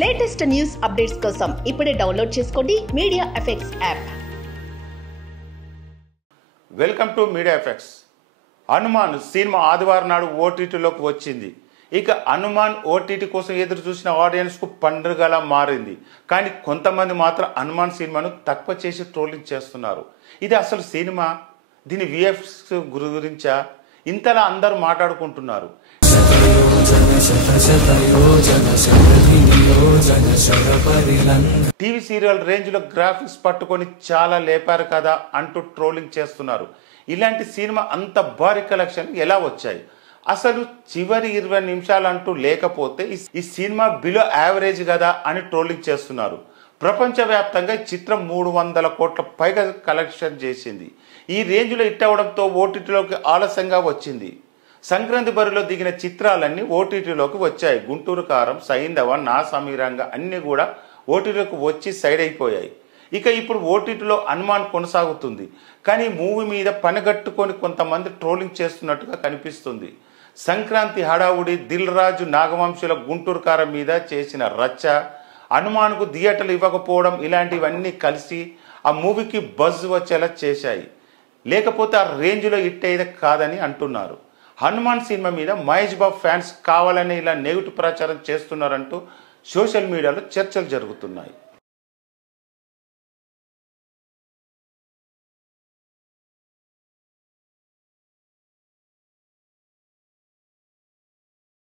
Latest news updates కోసం ఇప్పుడే download చేసుకోండి media effects app. Welcome to media effects. Hanuman cinema ఆదివారం నాడు ఓటీటీలోకి వచ్చింది. ఇక హనుమాన్ ఓటీటీ కోసం ఎదురు చూసిన ఆడియన్స్కు పండుగలా మారింది. కానీ కొంతమంది మాత్రం హనుమాన్ సినిమాను తక్కువ చేసి ట్రోలింగ్ చేస్తున్నారు. ఇది అసలు సినిమా, దీని విఎఫ్ఎక్స్ గురించా ఇంతలా అందరూ మాట్లాడుకుంటున్నారు. టీవీ సీరియల్ రేంజ్ లో గ్రాఫిక్స్ పట్టుకొని చాలా లేపారు కదా అంటూ ట్రోలింగ్ చేస్తున్నారు. ఇలాంటి సినిమా అంత భారీ కలెక్షన్ ఎలా వచ్చాయి? అసలు చివరి 20 నిమిషాలు అంటూ లేకపోతే ఈ సినిమా బిలో యావరేజ్ కదా అని ట్రోలింగ్ చేస్తున్నారు. ప్రపంచవ్యాప్తంగా చిత్రం 300 కోట్ల పైగా కలెక్షన్ చేసింది. ఈ రేంజ్లో హిట్ అవడంతో ఓటీటీలోకి ఆలస్యంగా వచ్చింది. సంక్రాంతి బరిలో దిగిన చిత్రాలన్నీ ఓటీటీలోకి వచ్చాయి. గుంటూరు కారం, సైంధవ, నా సమీరంగా అన్నీ కూడా ఓటీటీలోకి వచ్చి సైడ్ అయిపోయాయి. ఇక ఇప్పుడు ఓటీటీలో హనుమాన్ కొనసాగుతుంది. కానీ మూవీ మీద పనిగట్టుకొని కొంతమంది ట్రోలింగ్ చేస్తున్నట్టుగా కనిపిస్తుంది. సంక్రాంతి హడావుడి, దిల్ రాజు, నాగవంశుల గుంటూరు కారం మీద చేసిన రచ్చ, హనుమాన్కు థియేటర్లు ఇవ్వకపోవడం, ఇలాంటివన్నీ కలిసి ఆ మూవీకి బజ్ వచ్చేలా చేశాయి. లేకపోతే ఆ రేంజ్లో హిట్ అయ్యేది కాదని అంటున్నారు. హనుమాన్ సినిమా మీద మహేష్ బాబు ఫ్యాన్స్ కావాలని ఇలా నెగిటివ్ ప్రచారం చేస్తున్నారంటూ సోషల్ మీడియాలో చర్చలు జరుగుతున్నాయి.